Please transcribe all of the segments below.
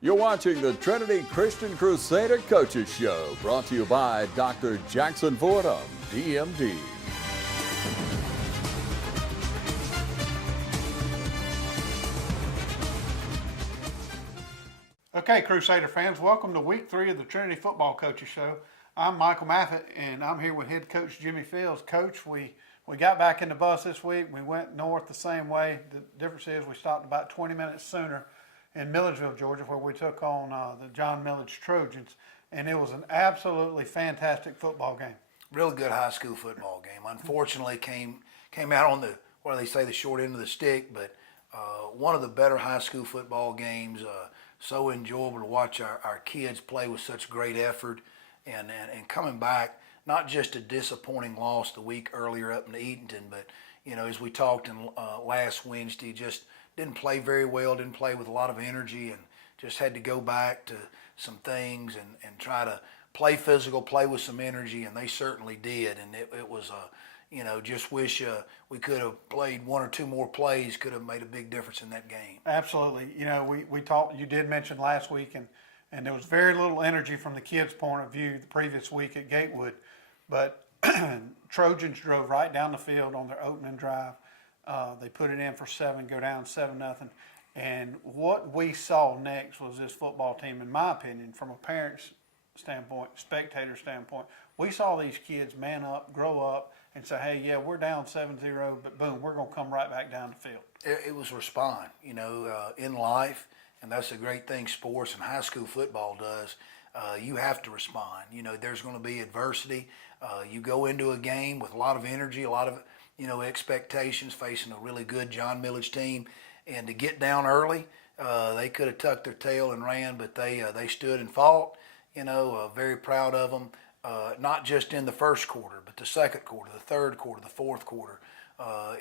You're watching the Trinity Christian Crusader Coaches Show, brought to you by Dr. Jackson Fordham, DMD. Okay, Crusader fans, welcome to week 3 of the Trinity Football Coaches Show. I'm Michael Maffett, and I'm here with head coach Jimmy Fields. Coach, we got back in the bus this week. We went north the same way. The difference is we stopped about 20 minutes sooner in Milledgeville, Georgia, where we took on the John Milledge Trojans, and it was an absolutely fantastic football game. Real good high school football game. Unfortunately, came out on the, what do they say, the short end of the stick, but one of the better high school football games. So enjoyable to watch our kids play with such great effort, and coming back, not just a disappointing loss the week earlier up in Eatonton, but as we talked in last Wednesday, just didn't play very well, didn't play with a lot of energy, and just had to go back to some things and try to play physical, play with some energy, and they certainly did. And it was just wish we could have played one or two more plays, could have made a big difference in that game. Absolutely. We talked, you did mention last week, and there was very little energy from the kids' point of view the previous week at Gatewood, but Trojans drove right down the field on their opening drive. They put it in for 7, go down 7-0. And what we saw next was this football team, in my opinion, from a parent's standpoint, spectator standpoint, we saw these kids man up, grow up, and say, hey, yeah, we're down 7-0, but boom, we're going to come right back down the field. It was respond, in life, and that's a great thing sports and high school football does. You have to respond. There's going to be adversity. You go into a game with a lot of energy, a lot of expectations, facing a really good John Milledge team, and to get down early, they could have tucked their tail and ran, but they stood and fought. Very proud of them. Not just in the first quarter, but the second quarter, the third quarter, the fourth quarter.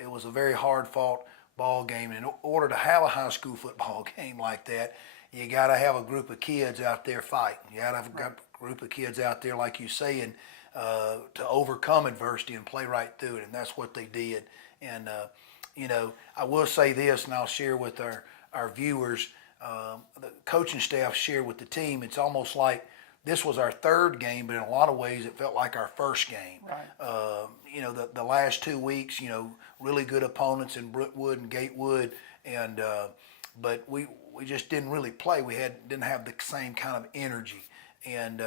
It was a very hard-fought ball game. And in order to have a high school football game like that, you got to have a group of kids out there fighting. You got to have a group of kids out there, like you say, and to overcome adversity and play right through it, and that's what they did. And I will say this, and I'll share with our viewers, the coaching staff shared with the team, it's almost like this was our third game, but in a lot of ways it felt like our first game. Right. The last 2 weeks, really good opponents in Brookwood and Gatewood, and but we just didn't really play. We didn't have the same kind of energy, and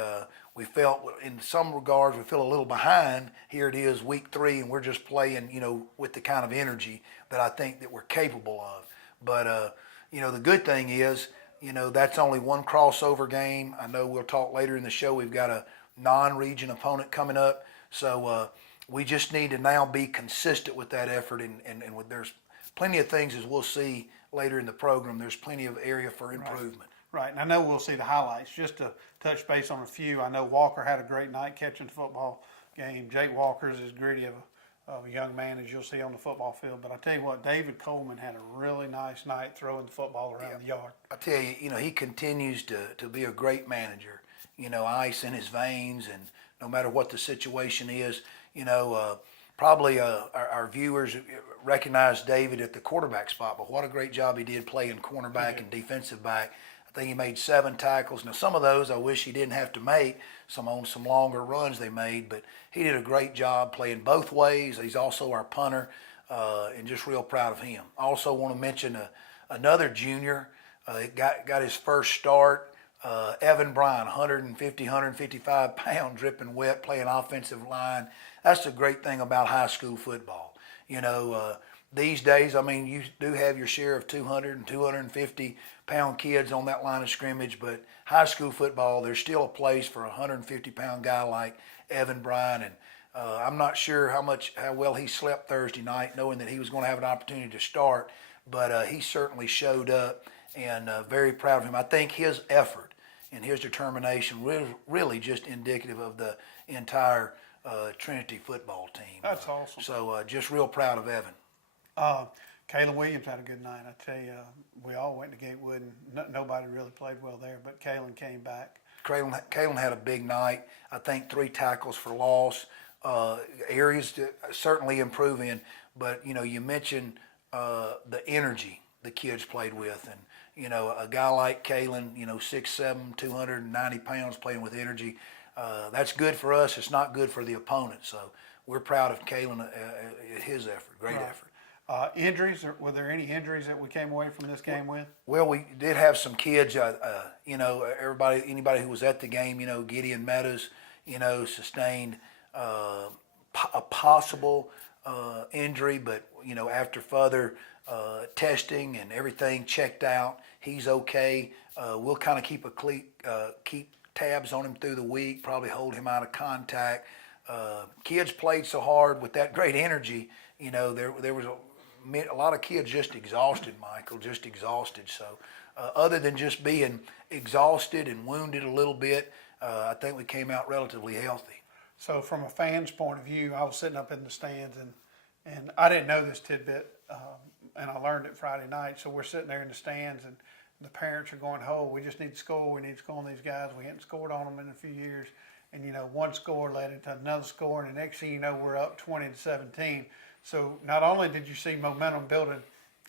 we felt, in some regards, we feel a little behind. Here it is, week 3, and we're just playing, with the kind of energy that I think that we're capable of. But the good thing is, that's only one crossover game. I know we'll talk later in the show. We've got a non-region opponent coming up. So we just need to now be consistent with that effort. And there's plenty of things, as we'll see later in the program, there's plenty of area for improvement. Right, and I know we'll see the highlights. Just to touch base on a few, I know Walker had a great night catching the football game. Jake Walker's as gritty of a young man as you'll see on the football field. But I tell you what, David Coleman had a really nice night throwing the football around the yard. I tell you, he continues to be a great manager. Ice in his veins, and no matter what the situation is, probably our viewers recognize David at the quarterback spot, but what a great job he did playing cornerback and defensive back. I think he made 7 tackles. Now, some of those I wish he didn't have to make, on some longer runs they made, but he did a great job playing both ways. He's also our punter, and just real proud of him. I also want to mention another junior, got his first start, Evan Bryan, 150, 155 pound, dripping wet, playing offensive line. That's the great thing about high school football. These days, you do have your share of 200 and 250 pound kids on that line of scrimmage, but high school football, there's still a place for a 150 pound guy like Evan Bryan. And I'm not sure how well he slept Thursday night, knowing that he was going to have an opportunity to start, but he certainly showed up, and very proud of him. I think his effort and his determination really just indicative of the entire Trinity football team. That's awesome. So just real proud of Evan. Kalen Williams had a good night. I tell you, we all went to Gatewood, and nobody really played well there, but Kalen came back. Kalen had a big night. I think 3 tackles for loss. Areas to certainly improve in, but you mentioned the energy the kids played with, and You know, a guy like Kalen, 6'7", 290 pounds, playing with energy. That's good for us. It's not good for the opponent. So we're proud of Kalen at his effort. Great effort. Injuries? Were there any injuries that we came away from this game with? Well, we did have some kids. Anybody who was at the game, Gideon Meadows, sustained a possible injury, but after further testing and everything checked out, he's okay. We'll kind of keep tabs on him through the week. Probably hold him out of contact. Kids played so hard with that great energy. There was a lot of kids just exhausted, Michael, just exhausted. So other than just being exhausted and wounded a little bit, I think we came out relatively healthy. So from a fan's point of view, I was sitting up in the stands and I didn't know this tidbit, and I learned it Friday night. So we're sitting there in the stands and the parents are going, "Oh, we just need to score. We need to score on these guys. We hadn't scored on them in a few years." And one score led into another score, and the next thing you know, we're up 20-17. So not only did you see momentum building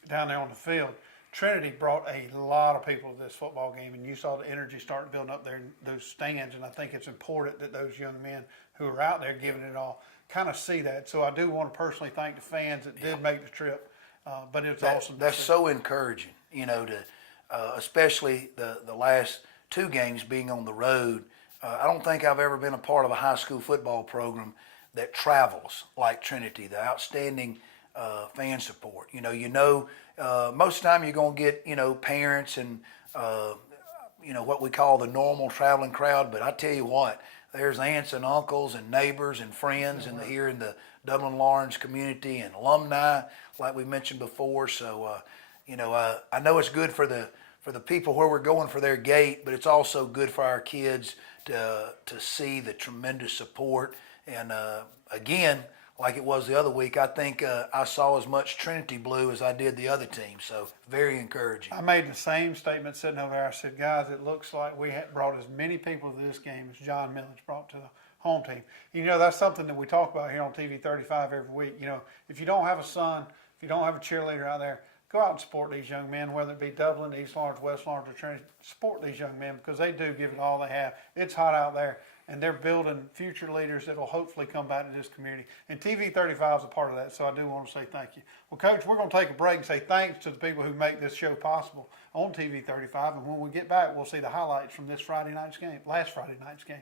down there on the field, Trinity brought a lot of people to this football game, and you saw the energy start building up there in those stands. And I think it's important that those young men who are out there giving it all kind of see that. So I do want to personally thank the fans that did make the trip, but it's awesome. That's so encouraging, especially the last two games being on the road. I don't think I've ever been a part of a high school football program that travels like Trinity, the outstanding fan support. Most of the time you're going to get, parents and, what we call the normal traveling crowd. But I tell you what, there's aunts and uncles and neighbors and friends here in the Dublin-Lawrence community and alumni, like we mentioned before. So, I know it's good for the people where we're going for their gate, but it's also good for our kids to see the tremendous support. And again, like it was the other week, I think I saw as much Trinity blue as I did the other team. So very encouraging. I made the same statement sitting over there. I said, "Guys, it looks like we had brought as many people to this game as John Millage brought to the home team." That's something that we talk about here on TV 35 every week. If you don't have a son, if you don't have a cheerleader out there, go out and support these young men, whether it be Dublin, East Lawrence, West Lawrence, or Trinity. Support these young men because they do give it all they have. It's hot out there, and they're building future leaders that will hopefully come back to this community. And TV 35 is a part of that, so I do want to say thank you. Well, Coach, we're going to take a break and say thanks to the people who make this show possible on TV 35. And when we get back, we'll see the highlights from last Friday night's game.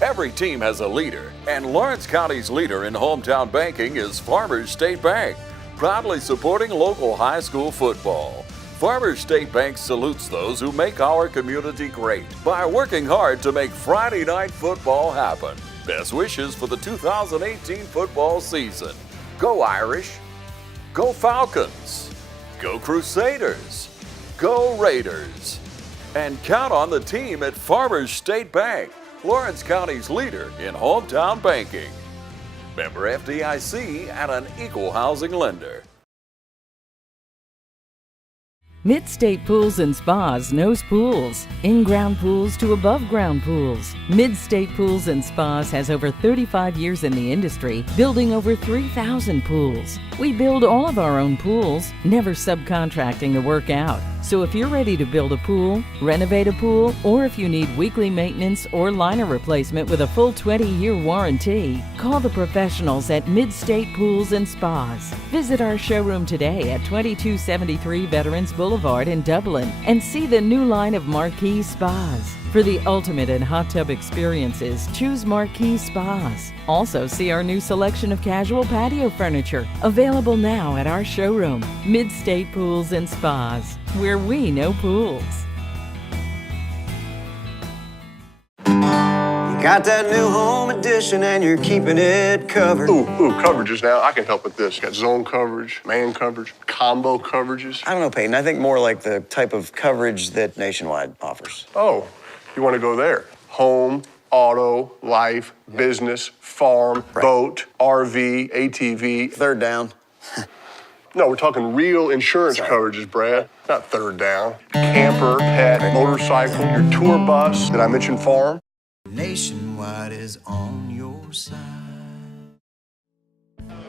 Every team has a leader, and Lawrence County's leader in hometown banking is Farmers State Bank, proudly supporting local high school football. Farmers State Bank salutes those who make our community great by working hard to make Friday night football happen. Best wishes for the 2018 football season. Go Irish, go Falcons, go Crusaders, go Raiders. And count on the team at Farmers State Bank, Lawrence County's leader in hometown banking. Member FDIC and an equal housing lender. Mid-State Pools and Spas knows pools. In-ground pools to above-ground pools. Mid-State Pools and Spas has over 35 years in the industry, building over 3,000 pools. We build all of our own pools, never subcontracting the work out. So if you're ready to build a pool, renovate a pool, or if you need weekly maintenance or liner replacement with a full 20-year warranty, call the professionals at Mid-State Pools and Spas. Visit our showroom today at 2273 Veterans Boulevard in Dublin and see the new line of Marquee Spas. For the ultimate in hot tub experiences, choose Marquee Spas. Also see our new selection of casual patio furniture, available now at our showroom, Mid-State Pools and Spas, where we know pools. You got that new home edition and you're keeping it covered. Ooh, coverages now. I can help with this. Got zone coverage, man coverage, combo coverages. I don't know, Peyton. I think more like the type of coverage that Nationwide offers. Oh, you want to go there? Home, auto, life, business, farm, boat, RV, ATV. Third down. No, we're talking real insurance coverages, Brad. Not third down. Camper, pet, motorcycle, your tour bus. Did I mention farm? Nationwide is on your side.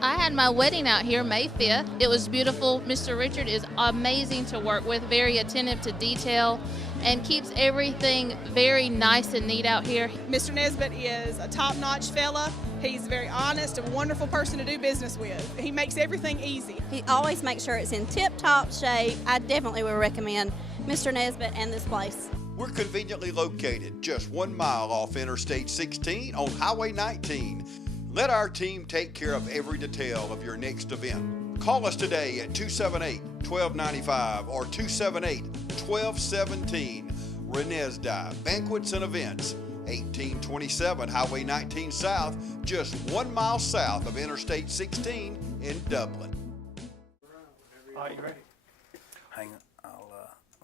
I had my wedding out here May 5th. It was beautiful. Mr. Richard is amazing to work with, very attentive to detail, and keeps everything very nice and neat out here. Mr. Nesbitt is a top-notch fella. He's very honest, a wonderful person to do business with. He makes everything easy. He always makes sure it's in tip-top shape. I definitely would recommend Mr. Nesbitt and this place. We're conveniently located just 1 mile off Interstate 16 on Highway 19. Let our team take care of every detail of your next event. Call us today at 278-1295 or 278-1217. Renesda Banquets and Events, 1827 Highway 19 South, just 1 mile south of Interstate 16 in Dublin. All right, you ready? Hang on,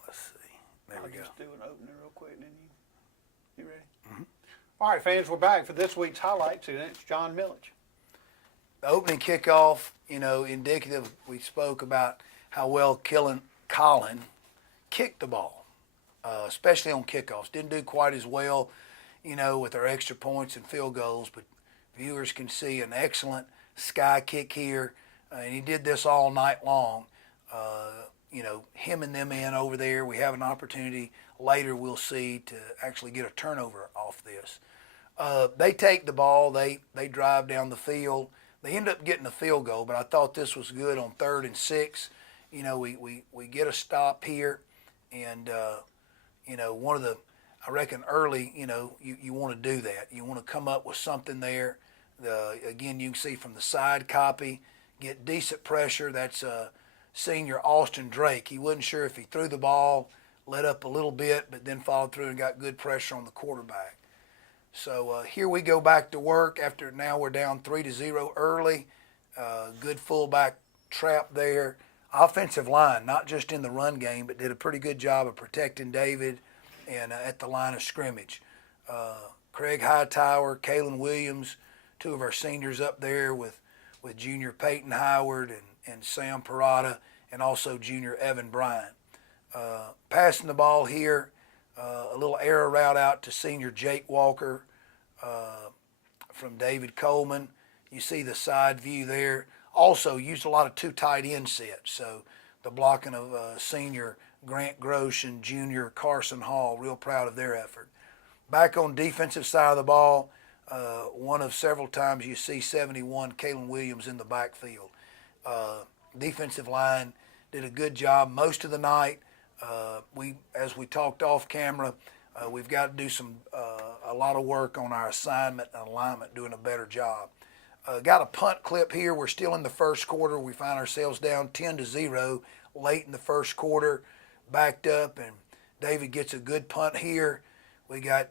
let's see. There we go. Just do an opener real quick, didn't you? You ready? Mm-hmm. All right, fans, we're back for this week's highlights, and it's John Milledge. The opening kickoff, indicative, we spoke about how well Colin kicked the ball, especially on kickoffs. Didn't do quite as well, with our extra points and field goals, but viewers can see an excellent sky kick here, and he did this all night long, hemming them in over there. We have an opportunity later, we'll see, to actually get a turnover off this. They take the ball, they drive down the field. They end up getting a field goal, but I thought this was good on 3rd and 6. We get a stop here, and one of the, I reckon early, you want to do that. You want to come up with something there. Again, you can see from the side copy, get decent pressure. That's senior Austin Drake. He wasn't sure if he threw the ball, let up a little bit, but then followed through and got good pressure on the quarterback. So here we go back to work after now we're down 3-0 early. Good fullback trap there. Offensive line, not just in the run game, but did a pretty good job of protecting David and at the line of scrimmage. Craig Hightower, Kalen Williams, two of our seniors up there with junior Peyton Howard and Sam Parada, and also junior Evan Bryant. Passing the ball here, a little error route out to senior Jake Walker from David Coleman. You see the side view there. Also used a lot of 2 tight end sets. So the blocking of senior Grant Grosh and junior Carson Hall, real proud of their effort. Back on defensive side of the ball, one of several times you see 71 Kalen Williams in the backfield. Defensive line did a good job most of the night. As we talked off camera, we've got to do a lot of work on our assignment and alignment, doing a better job. Got a punt clip here. We're still in the first quarter. We find ourselves down 10-0 late in the first quarter, backed up, and David gets a good punt here. We got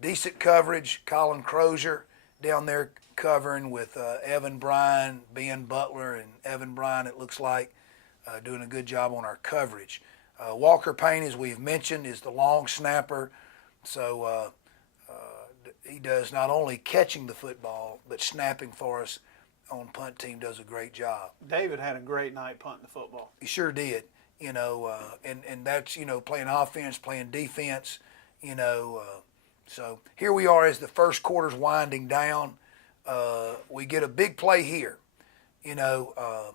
decent coverage. Colin Crozier down there covering with Evan Bryan, Ben Butler, and Evan Bryan, it looks like, doing a good job on our coverage. Walker Payne, as we've mentioned, is the long snapper. So he does not only catching the football, but snapping for us on punt team, does a great job. David had a great night punting the football. He sure did, and that's, playing offense, playing defense, so here we are as the first quarter's winding down. We get a big play here, a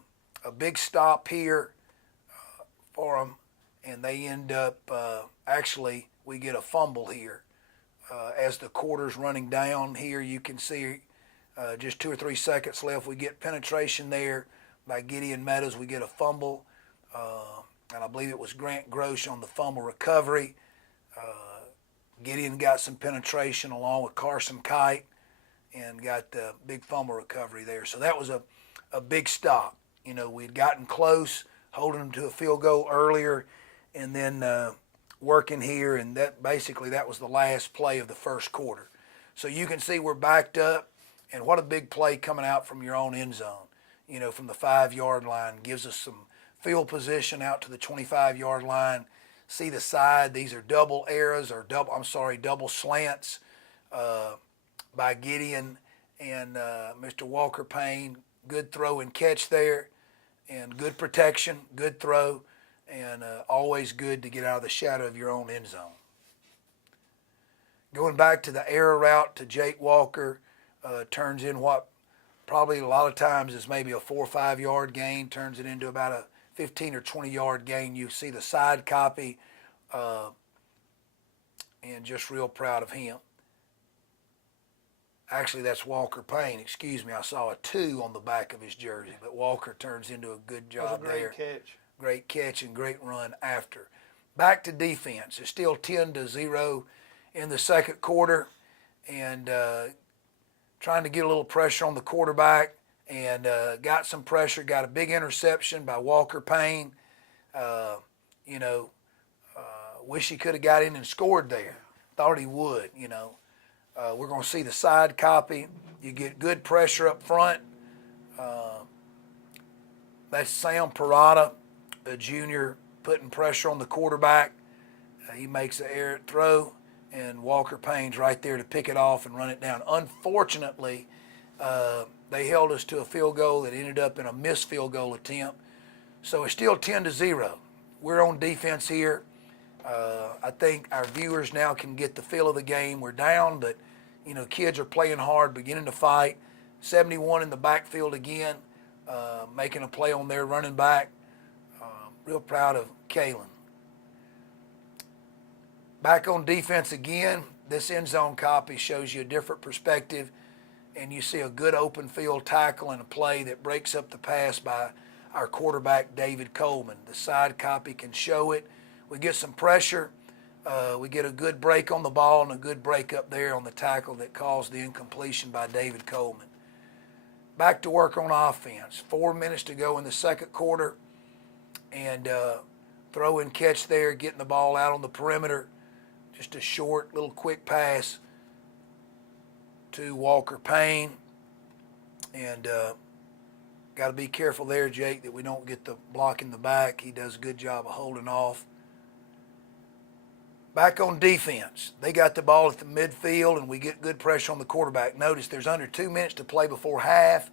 big stop here for them, and they end up, actually, we get a fumble here. As the quarter's running down here, you can see just 2 or 3 seconds left. We get penetration there by Gideon Meadows. We get a fumble, and I believe it was Grant Grosh on the fumble recovery. Gideon got some penetration along with Carson Kite and got the big fumble recovery there. So that was a big stop. We'd gotten close, holding them to a field goal earlier, and then working here, and that was the last play of the first quarter. So you can see we're backed up, and what a big play coming out from your own end zone, from the 5-yard line. Gives us some field position out to the 25-yard line. See the side, these are double errors, or double slants by Gideon and Mr. Walker Payne. Good throw and catch there, and good protection, good throw, and always good to get out of the shadow of your own end zone. Going back to the error route to Jake Walker, turns in what probably a lot of times is maybe a 4 or 5 yard gain, turns it into about a 15 or 20 yard gain. You see the side copy, and just real proud of him. Actually, that's Walker Payne. Excuse me, I saw a 2 on the back of his jersey, but Walker turns into a good job there. That was a great catch. Great catch and great run after. Back to defense. It's still 10-0 in the second quarter, and trying to get a little pressure on the quarterback, and got some pressure. Got a big interception by Walker Payne. Wish he could have got in and scored there. Thought he would. We're going to see the side copy. You get good pressure up front. That's Sam Parada, a junior, putting pressure on the quarterback. He makes an errant throw, and Walker Payne's right there to pick it off and run it down. Unfortunately, they held us to a field goal that ended up in a missed field goal attempt. So it's still 10-0. We're on defense here. I think our viewers now can get the feel of the game. We're down, but kids are playing hard, beginning to fight. 71 in the backfield again, making a play on their running back. Real proud of Kalen. Back on defense again. This end zone copy shows you a different perspective, and you see a good open field tackle and a play that breaks up the pass by our quarterback, David Coleman. The side copy can show it. We get some pressure. We get a good break on the ball and a good break up there on the tackle that caused the incompletion by David Coleman. Back to work on offense. 4 minutes to go in the second quarter, and throw and catch there, getting the ball out on the perimeter. Just a short, little quick pass to Walker Payne. And got to be careful there, Jake, that we don't get the block in the back. He does a good job of holding off. Back on defense. They got the ball at the midfield, and we get good pressure on the quarterback. Notice there's under 2 minutes to play before half.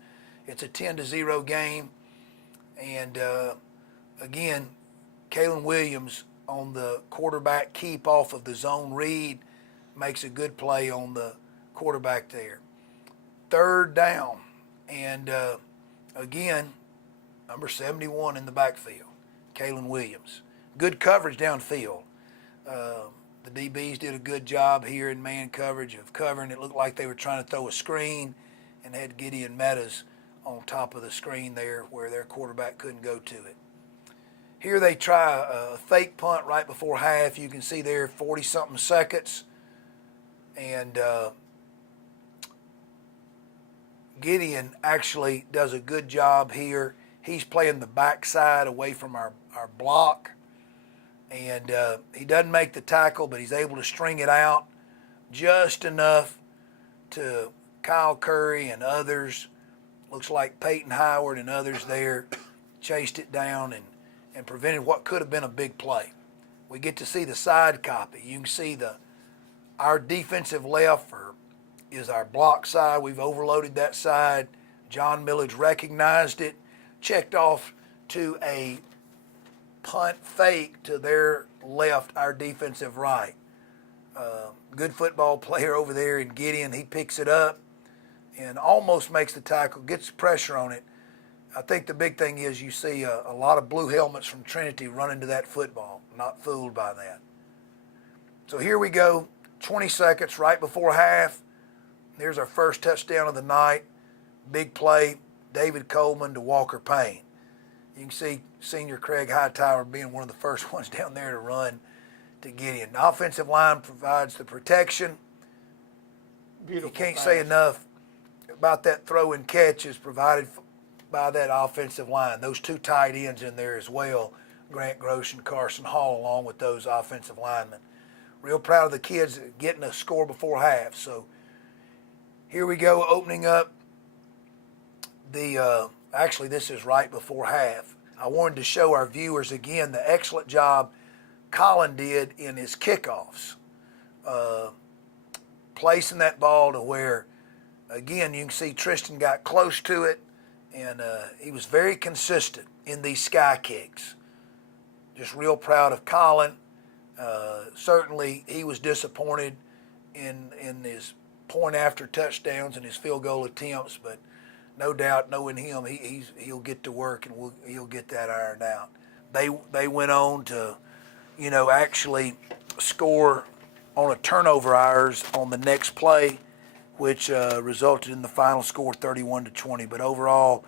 It's a 10-0 game. And, again, Kalen Williams on the quarterback keep off of the zone read makes a good play on the quarterback there. Third down. And, again, number 71 in the backfield, Kalen Williams. Good coverage downfield. The DBs did a good job here in man coverage of covering. It looked like they were trying to throw a screen and had Gideon Metas on top of the screen there where their quarterback couldn't go to it. Here they try a fake punt right before half. You can see there 40-something seconds. And Gideon actually does a good job here. He's playing the backside away from our block. And he doesn't make the tackle, but he's able to string it out just enough to Kyle Curry and others. Looks like Peyton Howard and others there chased it down and prevented what could have been a big play. We get to see the side copy. You can see our defensive left is our block side. We've overloaded that side. John Millage recognized it, checked off to a punt fake to their left, our defensive right. Good football player over there in Gideon. He picks it up and almost makes the tackle, gets pressure on it. I think the big thing is you see a lot of blue helmets from Trinity run into that football. Not fooled by that. So here we go, 20 seconds right before half. There's our first touchdown of the night. Big play, David Coleman to Walker Payne. You can see senior Craig Hightower being one of the first ones down there to run to Gideon. The offensive line provides the protection. Beautiful. You can't say enough about that throw and catch is provided by that offensive line. Those two tight ends in there as well, Grant Grosh and Carson Hall, along with those offensive linemen. Real proud of the kids getting a score before half. So here we go, opening up the actually, this is right before half. I wanted to show our viewers again the excellent job Colin did in his kickoffs, placing that ball to where, again, you can see Tristan got close to it, and he was very consistent in these sky kicks. Just real proud of Colin. Certainly, he was disappointed in his point after touchdowns and his field goal attempts, but no doubt, knowing him, he'll get to work and he'll get that ironed out. They went on to, actually score on a turnover errors on the next play, which resulted in the final score 31-20. But overall,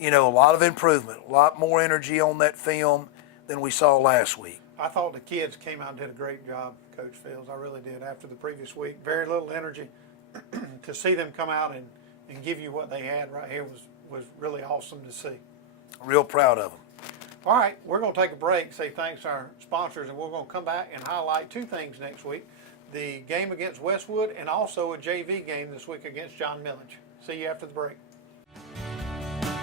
a lot of improvement, a lot more energy on that film than we saw last week. I thought the kids came out and did a great job, Coach Fields. I really did. After the previous week, very little energy. To see them come out and give you what they had right here was really awesome to see. Real proud of them. All right, we're going to take a break, say thanks to our sponsors, and we're going to come back and highlight two things next week: the game against Westwood and also a JV game this week against John Millage. See you after the break.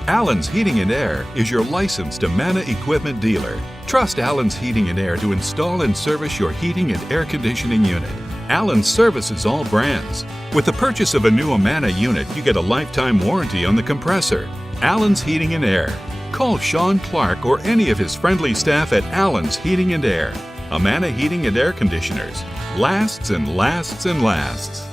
Allen's Heating and Air is your licensed Amana equipment dealer. Trust Allen's Heating and Air to install and service your heating and air conditioning unit. Allen services all brands. With the purchase of a new Amana unit, you get a lifetime warranty on the compressor. Allen's Heating and Air. Call Sean Clark or any of his friendly staff at Allen's Heating and Air. Amana Heating and Air Conditioners. Lasts and lasts and lasts.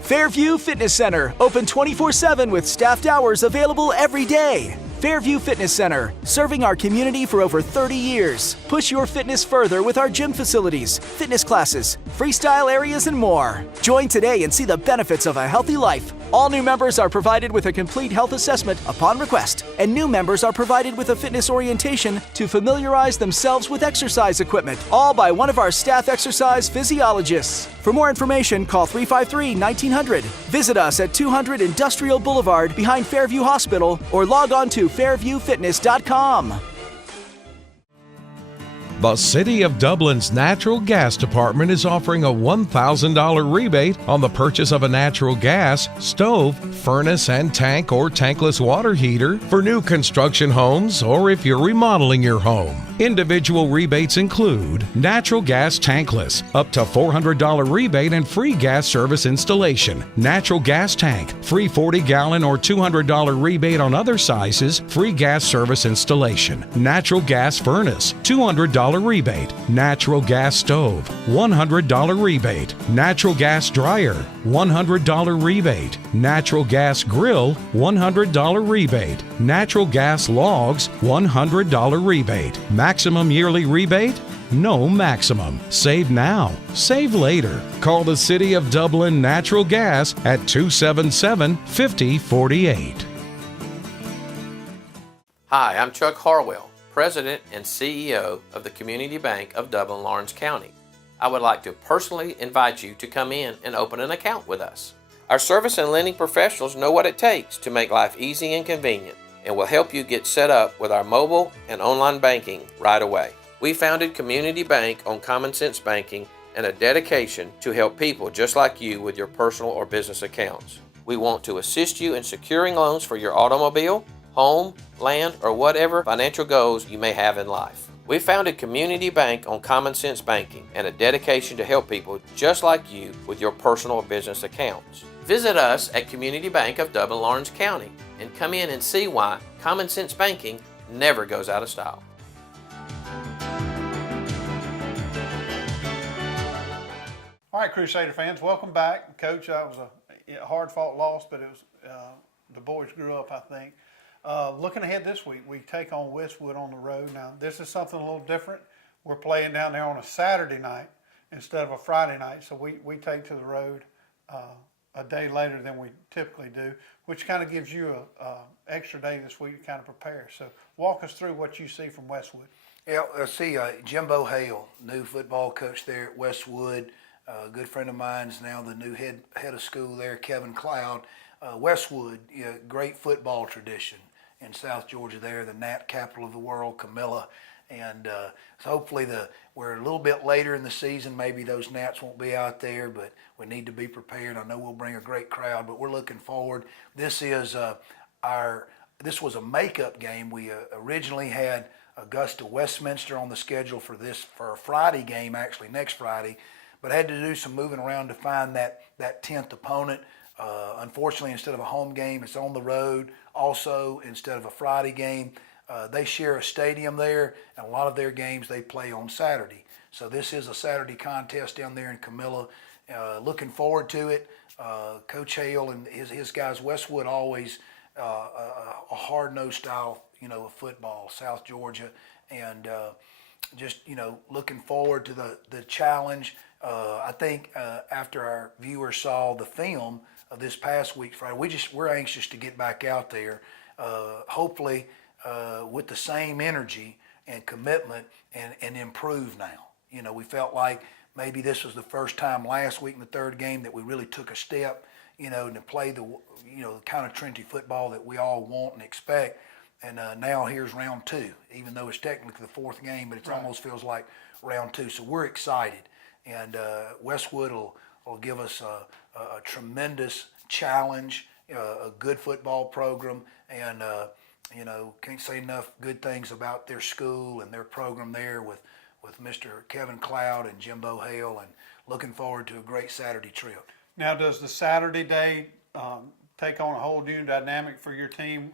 Fairview Fitness Center, open 24/7 with staffed hours available every day. Fairview Fitness Center, serving our community for over 30 years. Push your fitness further with our gym facilities, fitness classes, freestyle areas, and more. Join today and see the benefits of a healthy life. All new members are provided with a complete health assessment upon request, and new members are provided with a fitness orientation to familiarize themselves with exercise equipment, all by one of our staff exercise physiologists. For more information, call 353-1900. Visit us at 200 Industrial Boulevard behind Fairview Hospital or log on to fairviewfitness.com. The City of Dublin's Natural Gas Department is offering a $1,000 rebate on the purchase of a natural gas, stove, furnace and tank or tankless water heater for new construction homes or if you're remodeling your home. Individual rebates include natural gas tankless, up to $400 rebate and free gas service installation. Natural gas tank, free 40-gallon or $200 rebate on other sizes, free gas service installation. Natural gas furnace, $200 rebate. Natural gas stove, $100 rebate. Natural gas dryer, $100 rebate. Natural gas grill, $100 rebate. Natural gas logs, $100 rebate. Maximum yearly rebate? No maximum. Save now. Save later. Call the City of Dublin Natural Gas at 277-5048. Hi, I'm Chuck Harwell, President and CEO of the Community Bank of Dublin-Lawrence County. I would like to personally invite you to come in and open an account with us. Our service and lending professionals know what it takes to make life easy and convenient, and will help you get set up with our mobile and online banking right away. We founded Community Bank on common sense banking and a dedication to help people just like you with your personal or business accounts. We want to assist you in securing loans for your automobile, home, land, or whatever financial goals you may have in life. We founded Community Bank on common sense banking and a dedication to help people just like you with your personal or business accounts. Visit us at Community Bank of Dublin-Lawrence County and come in and see why common sense banking never goes out of style. All right, Crusader fans, welcome back. Coach, that was a hard-fought loss, but it was the boys grew up, I think. Looking ahead this week, we take on Westwood on the road. Now, this is something a little different. We're playing down there on a Saturday night instead of a Friday night, so we take to the road a day later than we typically do, which kind of gives you an extra day this week to kind of prepare. So walk us through what you see from Westwood. Yeah, I see Jimbo Hale, new football coach there at Westwood. A good friend of mine is now the new head of school there, Kevin Cloud. Westwood, great football tradition in South Georgia there, the Nat capital of the world, Camilla. And so hopefully we're a little bit later in the season. Maybe those Nats won't be out there, but we need to be prepared. I know we'll bring a great crowd, but we're looking forward. This is this was a makeup game. We originally had Augusta Westminster on the schedule for a Friday game, actually next Friday, but had to do some moving around to find that 10th opponent. Unfortunately, instead of a home game, it's on the road. Also, instead of a Friday game, they share a stadium there, and a lot of their games they play on Saturday. So this is a Saturday contest down there in Camilla. Looking forward to it. Coach Hale and his guys, Westwood always a hard-nosed style, of football, South Georgia, and just, looking forward to the challenge. I think after our viewers saw the film of this past week Friday, we're anxious to get back out there, hopefully with the same energy and commitment and improve now. We felt like maybe this was the first time last week in the third game that we really took a step, to play the kind of Trinity football that we all want and expect. And now here's round two, even though it's technically the fourth game, but it almost feels like round two. So we're excited. And Westwood will give us a tremendous challenge, a good football program, and can't say enough good things about their school and their program there with Mr. Kevin Cloud and Jimbo Hale, and looking forward to a great Saturday trip. Now, does the Saturday day take on a whole new dynamic for your team?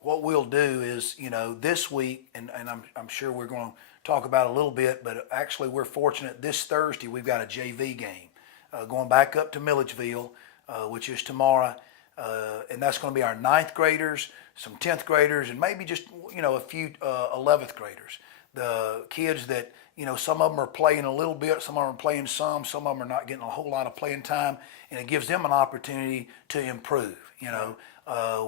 What we'll do is, this week, and I'm sure we're going to talk about it a little bit, but actually we're fortunate this Thursday we've got a JV game going back up to Milledgeville, which is tomorrow, and that's going to be our 9th graders, some 10th graders, and maybe just, a few 11th graders. The kids that, some of them are playing a little bit, some of them are playing some of them are not getting a whole lot of playing time, and it gives them an opportunity to improve.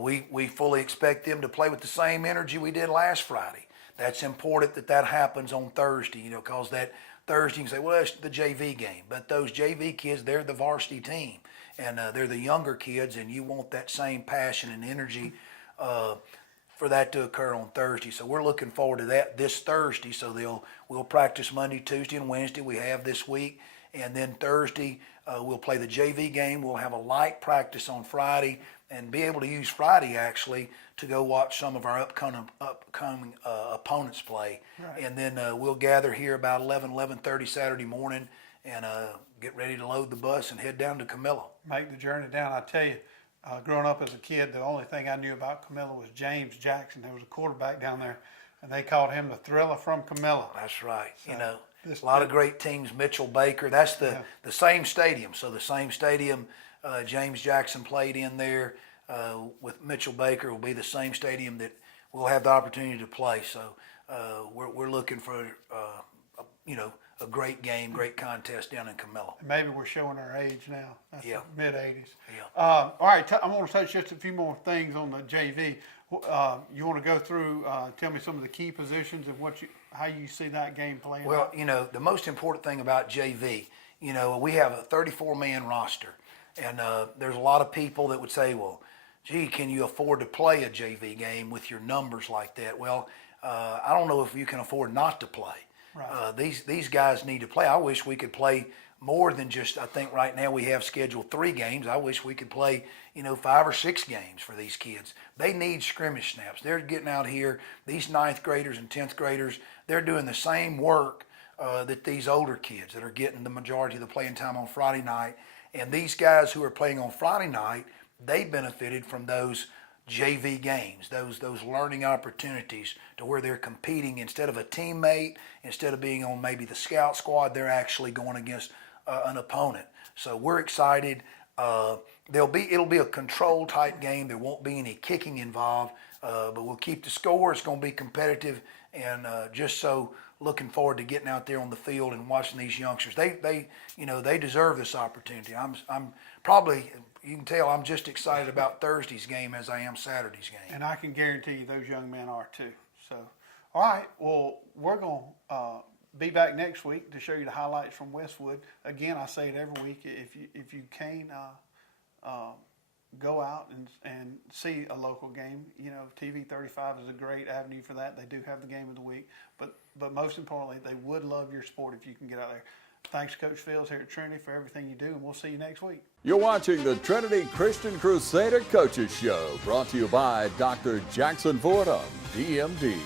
We fully expect them to play with the same energy we did last Friday. That's important that happens on Thursday, because that Thursday you can say, well, it's the JV game. But those JV kids, they're the varsity team, and they're the younger kids, and you want that same passion and energy for that to occur on Thursday. So we're looking forward to that this Thursday. So we'll practice Monday, Tuesday, and Wednesday. We have this week. And then Thursday, we'll play the JV game. We'll have a light practice on Friday and be able to use Friday, actually, to go watch some of our upcoming opponents play. Right. And then we'll gather here about 11:30 Saturday morning and get ready to load the bus and head down to Camilla. Make the journey down. I tell you, growing up as a kid, the only thing I knew about Camilla was James Jackson. There was a quarterback down there, and they called him the Thriller from Camilla. That's right. So, a lot of great teams. Mitchell Baker. That's the same stadium. So the same stadium James Jackson played in there with Mitchell Baker will be the same stadium that we'll have the opportunity to play. So we're looking for a great game, great contest down in Camilla. Maybe we're showing our age now. That's the mid-'80s. Yeah. All right, I want to touch just a few more things on the JV. You want to go through, tell me some of the key positions and how you see that game playing Well, out? The most important thing about JV, we have a 34-man roster. And there's a lot of people that would say, well, gee, can you afford to play a JV game with your numbers like that? Well, I don't know if you can afford not to play. Right. These guys need to play. I wish we could play more than just, I think right now we have scheduled 3 games. I wish we could play, 5 or 6 games for these kids. They need scrimmage snaps. They're getting out here, these 9th graders and 10th graders, they're doing the same work that these older kids that are getting the majority of the playing time on Friday night. And these guys who are playing on Friday night, they benefited from those JV games, those learning opportunities to where they're competing instead of a teammate, instead of being on maybe the scout squad, they're actually going against an opponent. So we're excited. It'll be a control type game. There won't be any kicking involved, but we'll keep the score. It's going to be competitive, and just so looking forward to getting out there on the field and watching these youngsters. They deserve this opportunity. I'm probably, you can tell, I'm just excited about Thursday's game as I am Saturday's game. And I can guarantee you those young men are too. So, all right, well, we're going to be back next week to show you the highlights from Westwood. Again, I say it every week, if you can go out and see a local game, TV 35 is a great avenue for that. They do have the game of the week, but most importantly, they would love your sport if you can get out there. Thanks, Coach Fields here at Trinity, for everything you do, and we'll see you next week. You're watching the Trinity Christian Crusader Coaches Show, brought to you by Dr. Jackson Ford of DMD.